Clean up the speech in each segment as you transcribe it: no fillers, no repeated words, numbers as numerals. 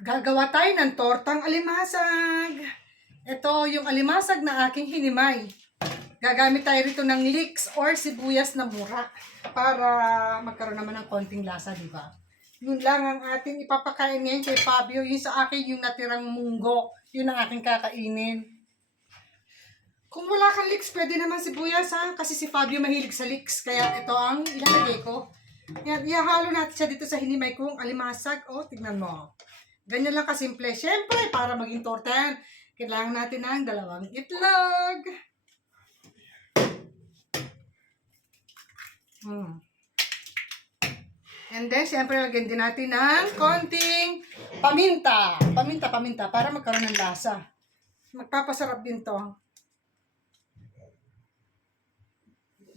Gagawa tayo ng tortang alimasag. Ito yung alimasag na aking hinimay. Gagamit tayo rito ng leeks or sibuyas na mura para magkaroon naman ng konting lasa, di ba? Yun lang ang ating ipapakain ngayon kay Fabio. Yung sa akin, yung natirang munggo. Yun ang aking kakainin. Kung wala kang leeks, pwede naman sibuyas ha. Kasi si Fabio mahilig sa leeks. Kaya ito ang ilalagay ko. Yan, ihahalo natin siya dito sa hinimay kong alimasag. O, tignan mo. Ganyan lang kasimple. Siyempre, para maging torta yan, kailangan natin ng 2 itlog. And then, siyempre, lagyan din natin ng konting paminta. Paminta, para magkaroon ng lasa. Magpapasarap din to.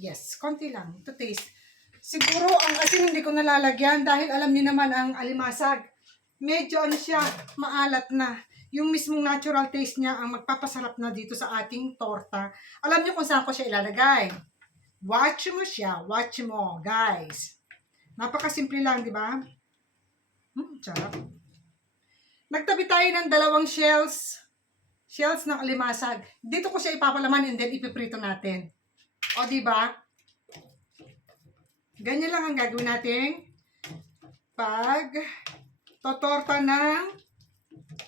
Yes, konti lang. To taste. Siguro, ang asin hindi ko nalalagyan dahil alam niyo naman ang alimasag. Medyo ano siya, maalat na. Yung mismong natural taste niya ang magpapasarap na dito sa ating torta. Alam niyo kung saan ko siya ilalagay. Watch mo siya. Watch mo, guys. Napakasimple lang, di ba? Sarap. Nagtabi tayo ng 2 shells. Shells ng alimasag. Dito ko siya ipapalaman and then ipiprito natin. O, di ba? Ganyan lang ang gagawin natin pag totorta ng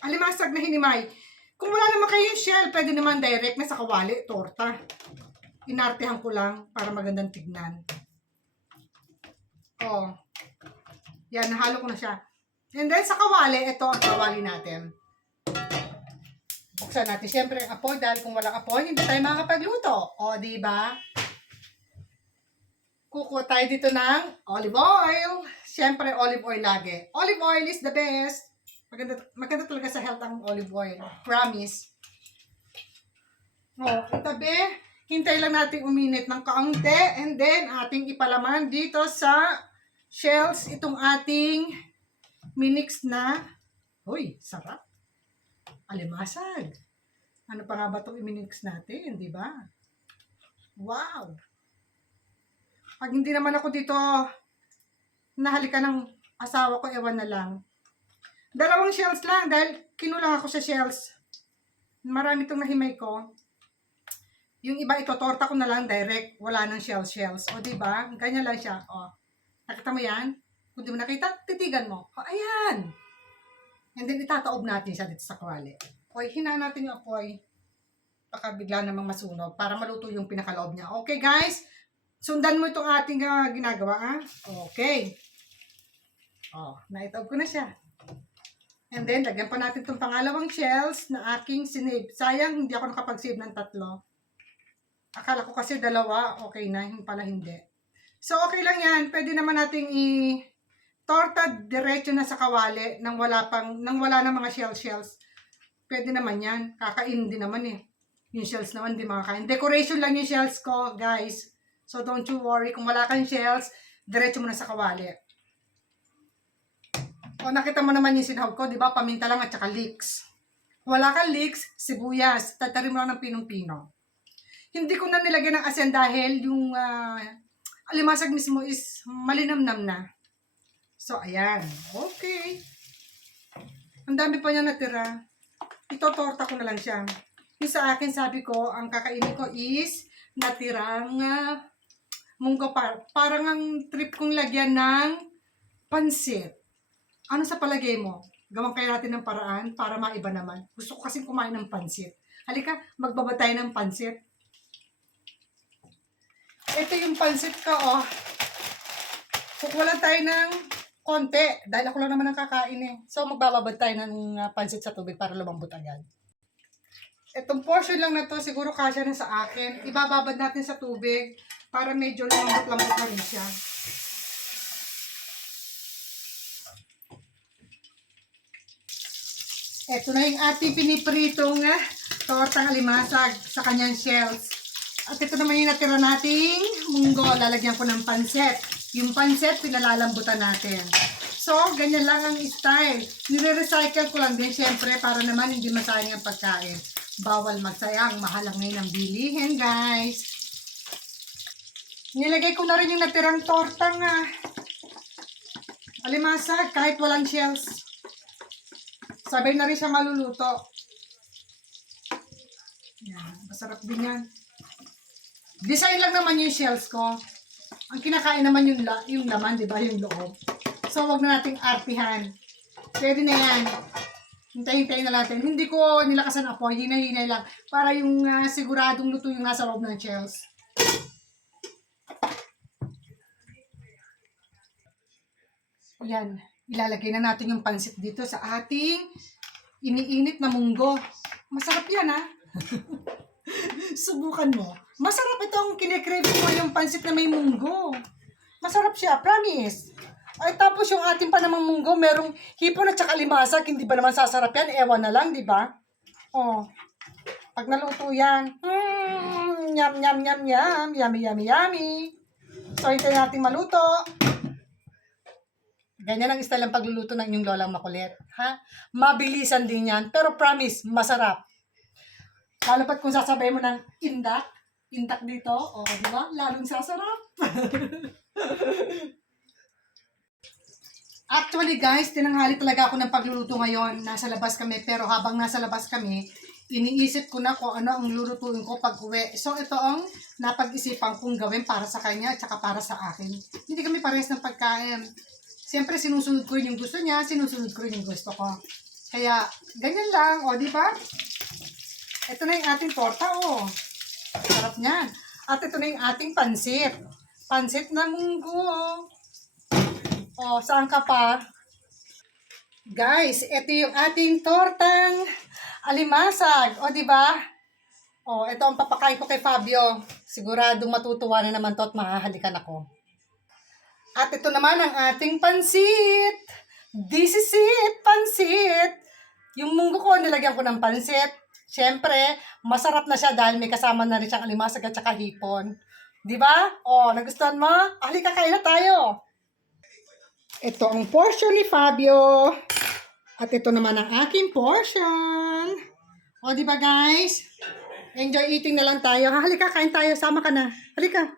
alimasag na hinimay. Kung wala naman kayong shell, pwede naman direct na sa kawali, torta. Inartehan ko lang para magandang tignan. Oh. Yan, nahalo ko na siya. And then sa kawali, ito ang kawali natin. Buksan natin. Siyempre, ang apoy, dahil kung walang apoy, hindi tayo makakapagluto. O, diba? Kukuha tayo dito ng olive oil. Siyempre, olive oil lagi. Olive oil is the best. Maganda talaga sa health ang olive oil. Promise. O, itabi. Hintay lang natin uminit ng kaunti. And then, ating ipalaman dito sa shells itong ating minix na. Uy, sarap. Alimasag. Ano pa nga ba itong iminix natin, di ba? Wow! Pag hindi naman ako dito nahalikan ng asawa ko, ewan na lang. 2 shells lang dahil kinulang ako sa shells. Marami itong nahimay ko. Yung iba ito, torta ko na lang direct. Wala nang shells. O, diba? Ganyan lang siya. O, nakita mo yan? Kung di mo nakita, titigan mo. O, ayan! And then, itataob natin siya dito sa kawali. O, hinaan natin yung apoy. Baka bigla namang masunog para maluto yung pinakaloob niya. Okay, guys? Sundan mo itong ating ginagawa, ha? Okay. O, naitaob ko na siya. And then, lagyan pa natin itong pangalawang shells na aking sinave. Sayang, hindi ako nakapag-save ng 3. Akala ko kasi 2, okay na, yung pala hindi. So, okay lang yan. Pwede naman nating torta diretso na sa kawali nang wala ng mga shells. Pwede naman yan. Kakain din naman eh. Yung shells naman, di makakain. Decoration lang yung shells ko, guys. So, don't you worry. Kung wala kang shells, diretso mo na sa kawali. O, nakita mo naman yung sinahog ko, di ba? Paminta lang at saka leeks. Wala kang leeks, sibuyas. Tatarin mo lang ng pinong-pino. Hindi ko na nilagyan ng asin dahil yung alimasag mismo is malinamnam na. So, ayan. Okay. Ang dami pa niya natira. Ito, torta ko na lang siya. Yung sa akin, sabi ko, ang kakainin ko is natirang munggo. Parang ang trip kong lagyan ng pansit. Ano sa palagay mo? Gawin kaya natin ng paraan para maiba naman. Gusto ko kasing kumain ng pansit. Halika, magbaba tayo ng pansit. Ito yung pansit ko, oh. Kukula tayo ng konti. Dahil ako lang naman ang kakain eh. So, magbababad tayo ng pansit sa tubig para lumambot agad. Itong portion lang na to, siguro kasya na sa akin. Ibababad natin sa tubig para medyo lumambot-lambot na rin siya. Ito na yung ating pinipritong tortang alimasag sa kanyang shells. At ito naman yung natira nating munggo. Lalagyan ko ng pansit. Yung pansit, pinalalambutan natin. So, ganyan lang ang style. Nire-recycle ko lang din, syempre, para naman hindi masayang ang pagkain. Bawal magsayang. Mahal lang ngayon ang bilihin, guys. Nilagay ko na rin yung natirang tortang alimasag, kahit walang shells. Sabay na rin siya maluluto. Yan, masarap din yan. Design lang naman yung shells ko. Ang kinakain naman yung laman, di ba? Yung loob. So, wag na nating artihan. Pwede na yan. Hintayin na natin. Hindi ko nilakasan apoy. Hinay-hinay lang. Para yung siguradong luto yung nasa loob ng shells. Yan. Ilalagay na natin yung pansit dito sa ating iniinit na munggo. Masarap yan, ha? Subukan mo. Masarap itong kinikrave ko yung pansit na may munggo. Masarap siya, promise. Ay, tapos yung ating pa namang munggo, merong hipon at saka limasag. Hindi ba naman sasarap yan? Ewan na lang, di ba? Oh. Pag naluto yan, yum, yum, yum, yum. Yummy, yummy, yummy. So, hintayin natin maluto. Ganyan ang style ng pagluluto ng inyong lolang makulit. Ha? Mabilisan din yan. Pero promise, masarap. Lalo pat kung sasabay mo ng indak dito, o di ba? Lalong sasarap. Actually guys, tinanghali talaga ako ng pagluluto ngayon. Nasa labas kami, pero habang nasa labas kami, iniisip ko na kung ano ang lulutuin ko pag uwi. So ito ang napag-isipan kong gawin para sa kanya at saka para sa akin. Hindi kami parehas ng pagkain. Siyempre sinusunod ko yung gusto niya, sinusunod ko yung gusto ko. Kaya ganyan lang, o di ba? Ito na yung ating torta, oh. Sarap niyan. At ito na yung ating pansit. Pansit na munggo. Oh, saan ka pa? Guys, ito yung ating tortang alimasag. O, di ba? Oh, ito ang papakain ko kay Fabio. Siguradong matutuwa na naman to at mahahalikan ako. At ito naman ang ating pansit. This is it, pansit. Yung munggo ko, nilagyan ko ng pansit. Siyempre, masarap na siya dahil may kasama na rin siyang alimasag at saka hipon. Di ba? Oh, nagustuhan mo? Halika, kain na tayo. Ito ang portion ni Fabio. At ito naman ang aking portion. O, di ba guys? Enjoy eating na lang tayo. Halika, kain tayo. Sama ka na. Halika.